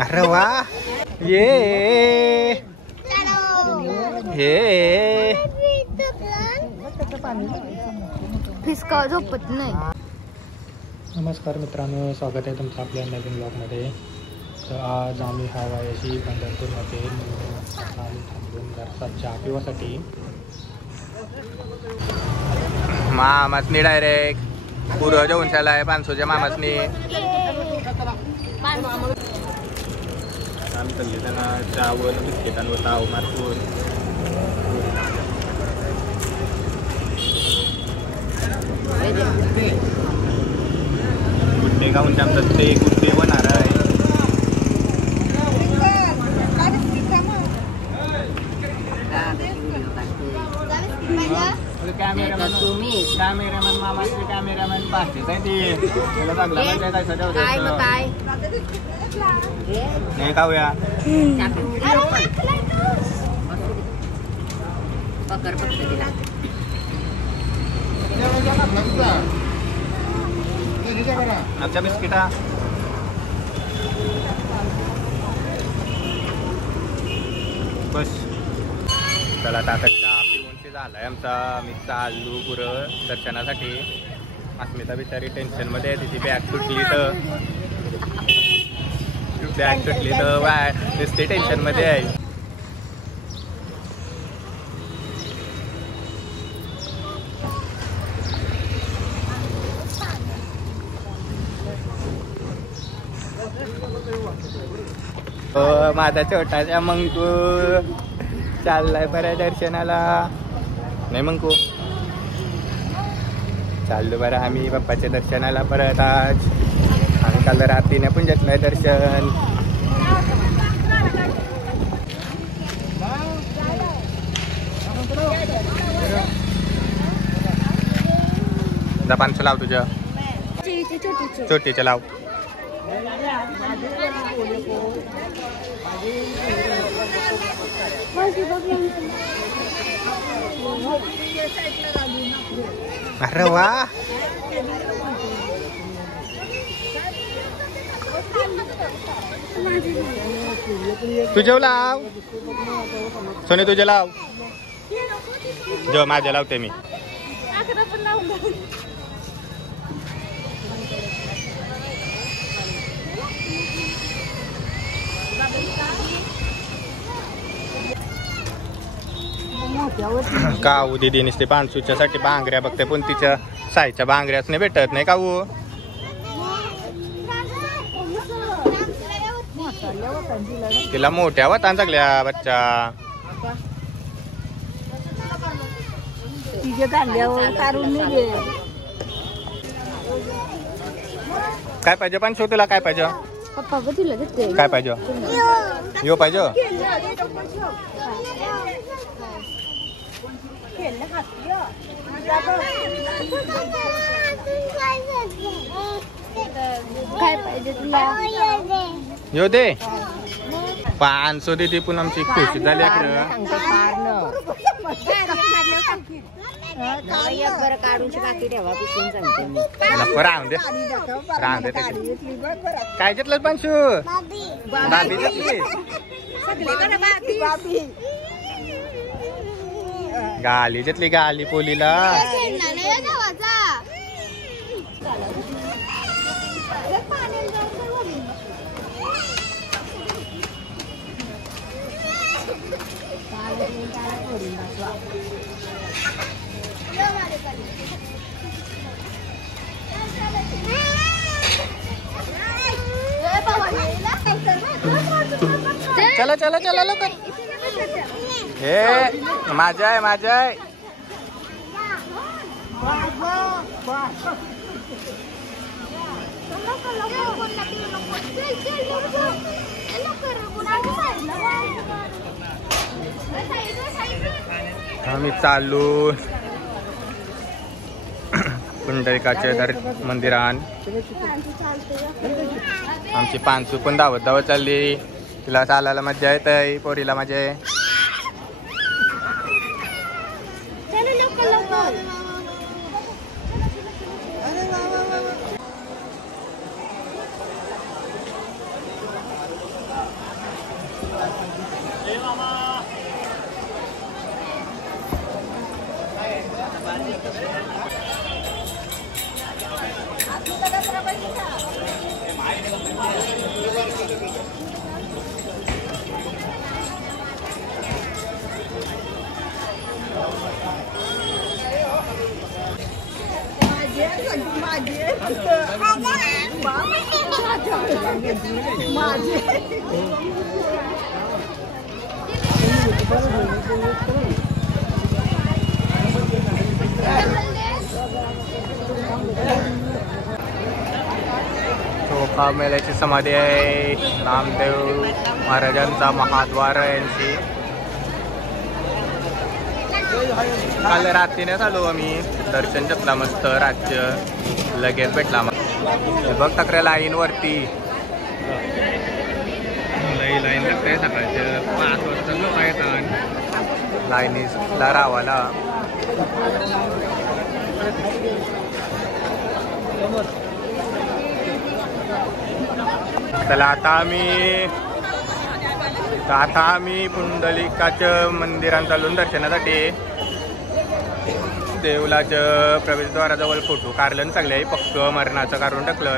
अरे वा ये फिसका झोपत नाही. नमस्कार मित्रांनो, स्वागत आहे तुमचं आपल्या नवीन ब्लॉगमध्ये. तर आज आम्ही हवायाची पंढरपूरमध्ये थांबून जरा चहा पिवासाठी मामासनी डायरेक्ट पुरं जेवून शाला आहे 500च्या मामासनी. आम्ही चालले त्यांना चहावर बिस्किटांवर ताव मारपूर गुड्डे गाऊन आमचं ते गुड्डे होणार आहे. कॅमेरामॅन मामाचे कॅमेरामॅन पाहते काय ते त्याला चांगला काय नाही खाऊया. आमच्या बिस्किटा बस चला टाका. चहा पिऊन ते झालाय आमचा. मी चाललो पुरं दर्शनासाठी. अस्मिता बिचारी टेन्शनमध्ये आहे. तिची बॅग सुटली तर वाय नुसती टेन्शनमध्ये आहे. माझा छोटासा मंकू चाललाय बरं दर्शनाला. नाही मंकू चाललो बरं आम्ही बाप्पाच्या दर्शनाला परत. आज आम्ही काल रात्रीने पण घेतलंय दर्शन. जा 500 लाव तुझ्या छोटीच्या लाव. अरे वा तुझ्या लाव सोनी, तुझ्या लाव. जो माझ्या लावते मी. काऊ दिदी नुसते 500च्या साठी बांगड्या बघते, पण तिच्या साईच्या बांगड्याच नाही भेटत नाही काऊ. तिला मोठ्या होता चांगल्या बच्चा. काय पाहिजे 500 तुला? काय पाहिजे पप्पा तुला देते? काय पाहिजे? यो पाहिजे. काय पाहिजे तुला? यो दे 500 दे. ती पण आमची खुशी झाली. राहून दे काय घेतलं 500? बाबी घेतली. गाली घेतली गाली पोलीला. चला चला चला लवकर. हे माझा आहे माझा आहे. आम्ही चालू पुंडलिकाच्या मंदिरात. आमची 500 पण धावत चालली. तिला चालायला मज्जा येते, पोरीला मजा आहे. चोखा मेल्याची समाधी आहे नामदेव महाराजांचा महाद्वार यांची. काल रात्रीने आलो आम्ही, दर्शन घेतला मस्त, राज्य लगेच भेटला. मग बघ तक्रे लाईन वरती लाईन लागते सकाळचे 5 वाजता लोक येतात लाईनीला रावाला. चला आता आम्ही पुंडलिकाच्या मंदिरात चालून दर्शनासाठी. देवलाच्या प्रवेशद्वाराजवळ फोटो काढलं सगळे, पक्क मरणाचं काढून टाकलं.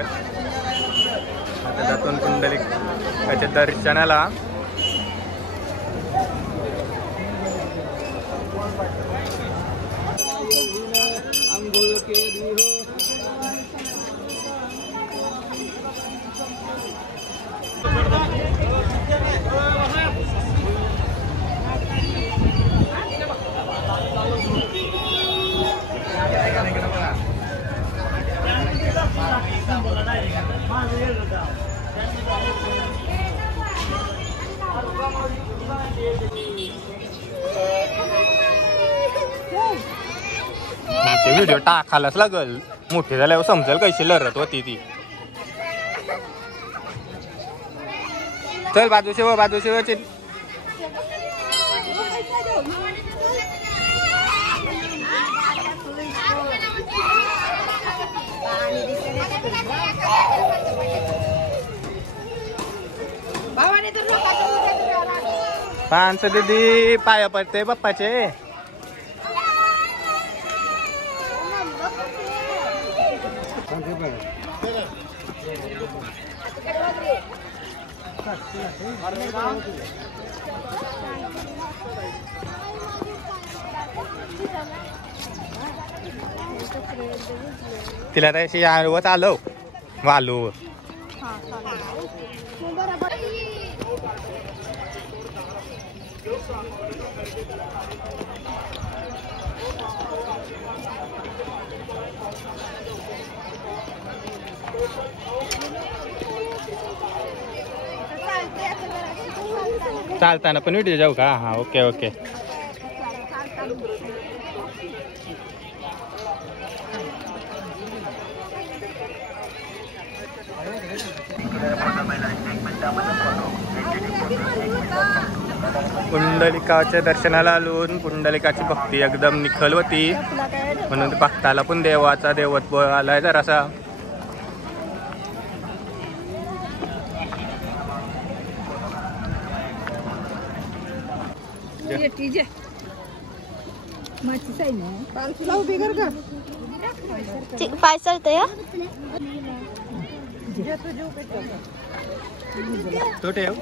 आता त्यातून पुंडलिकाच्या दर्शनाला. व्हिडिओ टाकायलाच लागल, मोठी झाल्यावर समजेल कशी लढत होती ती. चल बाजू शिवाची. पानस दीदी पाया पडते बाप्पाचे. तिला त्याशी आळवत आलो वालू. चालताना पण व्हिडिओ जाऊ का? हा ओके ओके. पुंडलिकाच्या दर्शनाला आलून पुंडलिकाची भक्ती एकदम निखल होती, म्हणून भक्ताला पण देवाचा देवत्व आलाय जरासा. पाय चालतंय तो ठेव.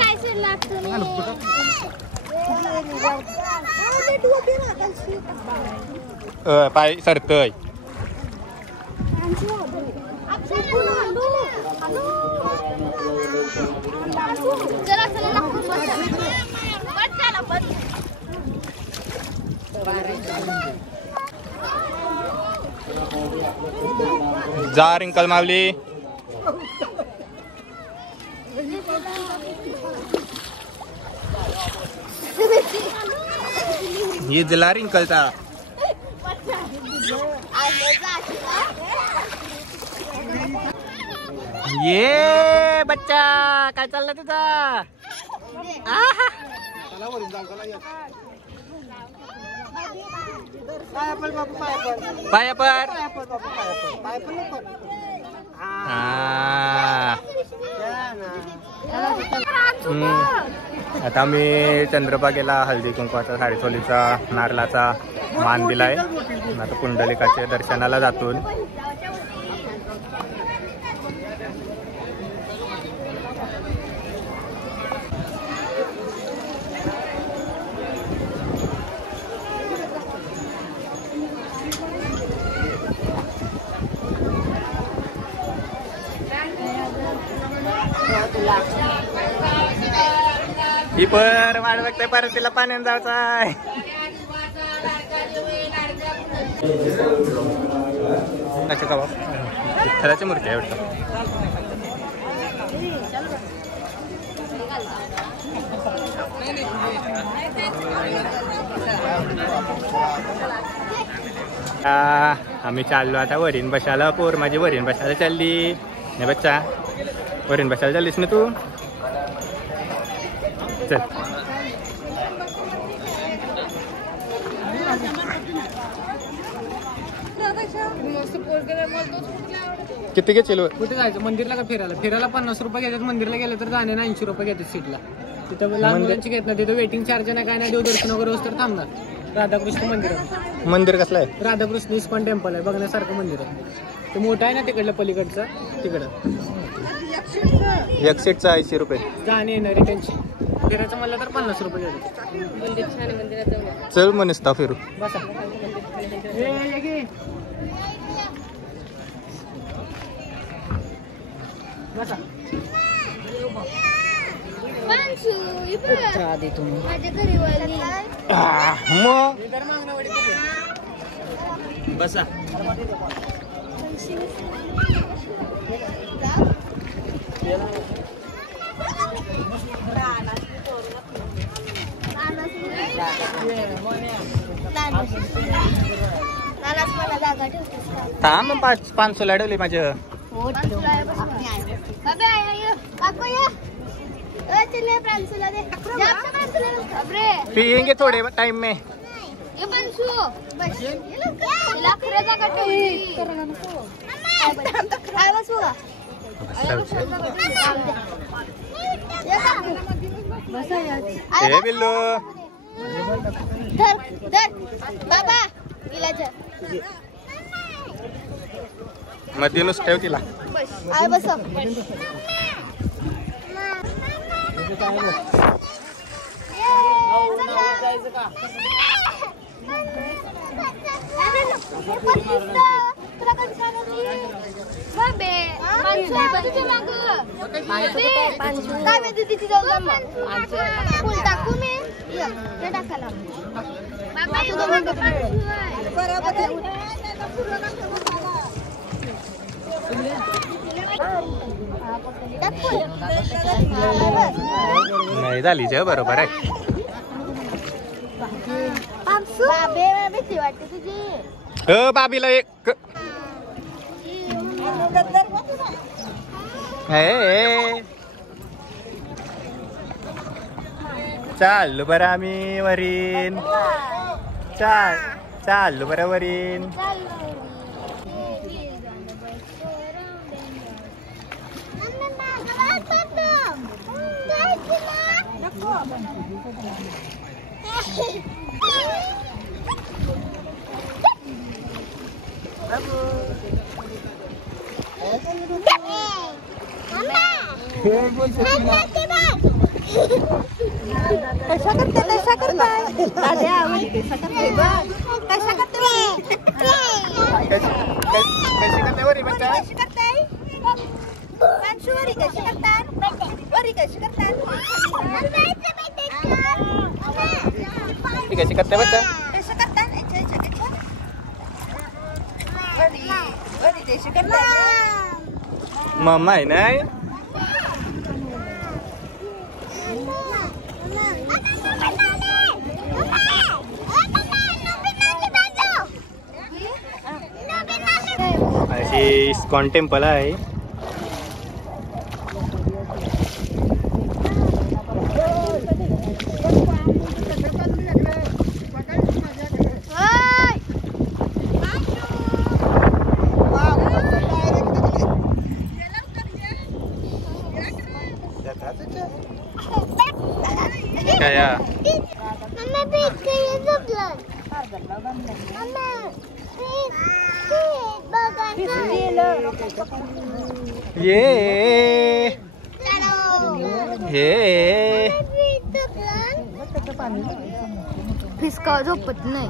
काय लागतं पाय सरतय. जा रिंकल मावली. ये दिला रिंकलचा. ये बच्चा काय चाललं तुझा. पाया पर. आता आम्ही चंद्रभागेला हळदी कुंकवाचा साडेचोलीचा नारळाचा मान दिलाय. आता पुंडलिकाच्या दर्शनाला जातून ही पर वाट बघताय परत तिला पाण्यात जायचं आहे. विठ्ठलाची मूर्ती आहे वाटतं. आम्ही चाललो आता वरीन बसायला. पोर माझी वरीन बसायला चालली. नाही बच्चा वरीन बसायला चाललीस ना तू. चल. किती घेतलं. कुठे जायचं मंदिरला का फिरायला. फिरायला 50 रुपये घेतात. मंदिरला गेलं तर जाण्याला 80 रुपये घेतात सीटला. तिथं लहान मुलांची घेत नाही. तिथं वेटिंग चार्ज नाही काय नाही. देवदर्शन वगैरे तर थांबणार. राधाकृष्ण मंदिर आहे. मंदिर कसलं आहे. राधाकृष्ण इस्कॉन टेम्पल आहे. बघण्यासारखं मंदिर आहे. ते मोठं आहे ना तिकडलं पलीकडचं तिकडं. एक सीटचा 80 रुपये. जाणे येणारी त्यांची. फिरायचं म्हणलं तर 50 रुपये घेतात. मंदिर छान आहे. मंदिरात जाऊन चल म्हणता फिरू. बसा. बसा. माझ्या घरी वाली. मग बसा. थांब 500 लाडवली माझं. पियेंगे थोड़े टाइम में. ए बिल्लू बाबा मध्ये नुसतं ठेव तिला. बस. काय माहिती तिची जाऊ फुल टाकू मी टाकायला. नाही झाली जे बरोबर आहे. भीती वाटते तुझी. बाबीला एक चाललो बरं आम्ही वरीन. चाललो बरं वरीन. कशा करताय दाद्या वरी कशा करताय बघ कशा करताय कशी करते वरी बेटा कशी करताय पांशू वरी कशी करतात वरी कशी करतात कशी करते बेटा कशा करतात वरी कशी करतात मम्मा आहे नाही अशी इस्कॉन टेम्पल आहे. काय फिसका झोपत नाही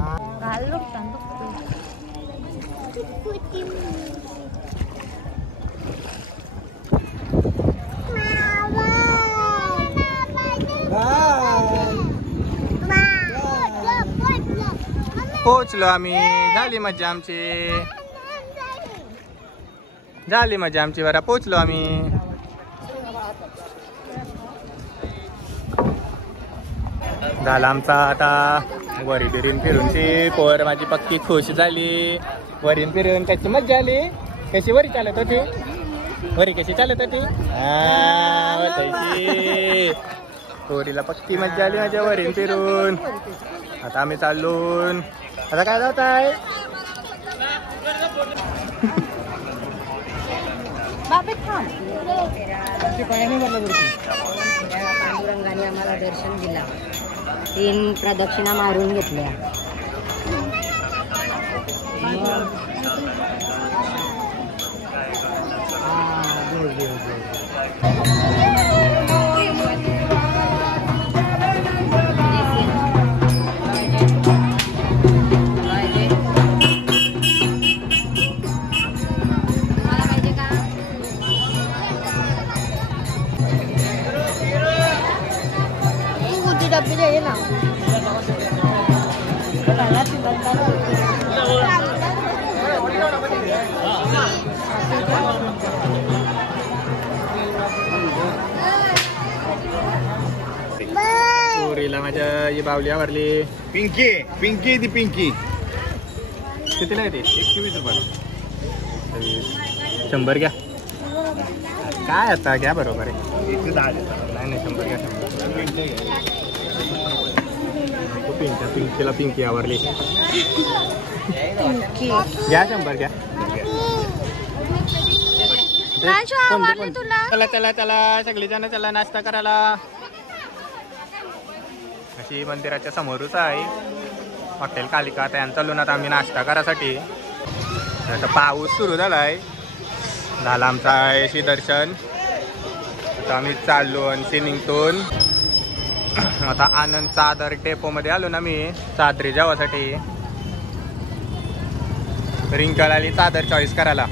पोचलो आम्ही. झाली मजा आमची बरा पोचलो आम्ही. झाला आमचा आता वरी बिरीन फिरूनची पोर माझी पक्की खुश झाली. वरीन फिरून कशी मजा आली. कशी वरी चालत होती वरी कशी चालत होती पोरीला पक्की मजा आली माझ्या वरीन फिरून. आता आम्ही चालून आता काय जात आहे पांडुरंगाने आम्हाला दर्शन दिला. 3 प्रदक्षिणा मारून घेतल्या. डब्बी जाइए ना पोरीला माझ्या ही बावली आवरली. पिंकी ती पिंकी कितीला येते 120 रुपये. 100 घ्या. काय आता घ्या बरोबर आहे. 110 नाही 100 घ्या. पिंकीला पिंकी आवरली. घ्या 100 घ्या. चला चला चला सगळी जण चला नाश्ता करायला. अशी मंदिराच्या समोरच आहे हॉटेल कालिका. त्यांचा चालून आता आम्ही नाश्ता करायसाठी. आता पाऊस सुरू झालाय. झाला आमचा यशी दर्शन. आता आम्ही चाललो आणि निघतून आता आनंद चादर डेपो मध्ये आलो ना मी चादरी जेवासाठी. रिंकल आली चादर चॉईस करायला.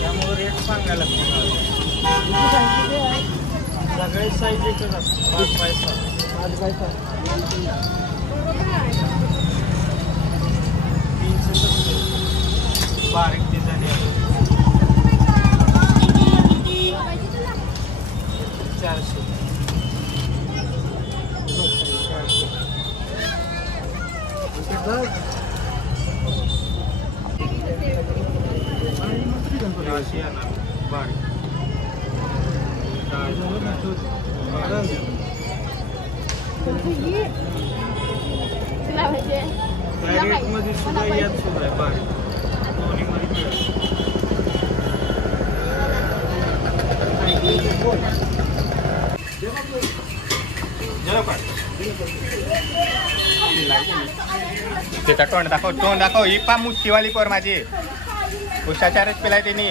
त्यामुळे रेट सांगायला सगळे साईज एकच असतात. 5 पैसा बारीक डिझाईन 400. मध्ये सुद्धा यात सुद्धा आहे बारीक दोन्हीमध्ये. त्याचा तोंड दाखव ही पा मुठीवाली पोर माझी उषाचारच पेलाय त्यांनी.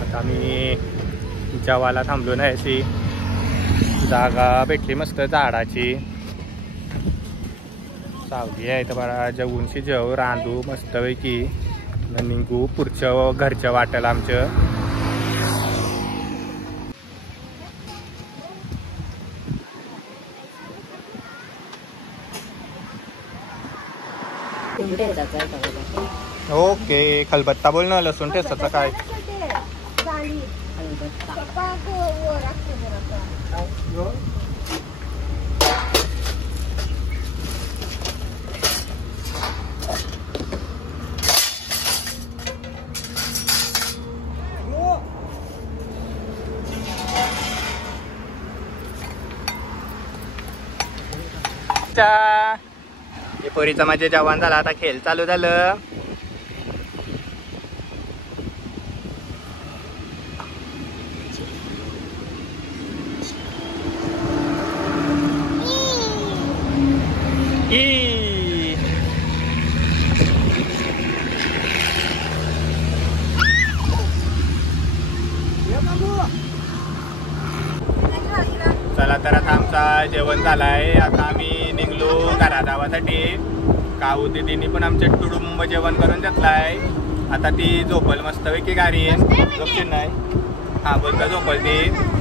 आता आम्ही जेवायला थांबलो नाही. ती जागा भेटली मस्त झाडाची सावली आहे तर बरा जेवूनशी जेव रांधू मस्तपैकी निघू पुढच्या घरच्या वाटेला आमचं. ओके खलबत्ता बोल ना लसूण टेस्टाचा काय. पोरीचा माझे जवान झाला. आता खेळ चालू झालं. चला तर आता आमचा जेवण झालाय. आता आम्ही निघलो घरा जावासाठी. काऊ दिदीनी पण आमचे तुडुंब जेवण करून घेतलाय. आता ती झोपल मस्तपैकी गाडी झोपशील नाही. हा बोलता झोपल ती.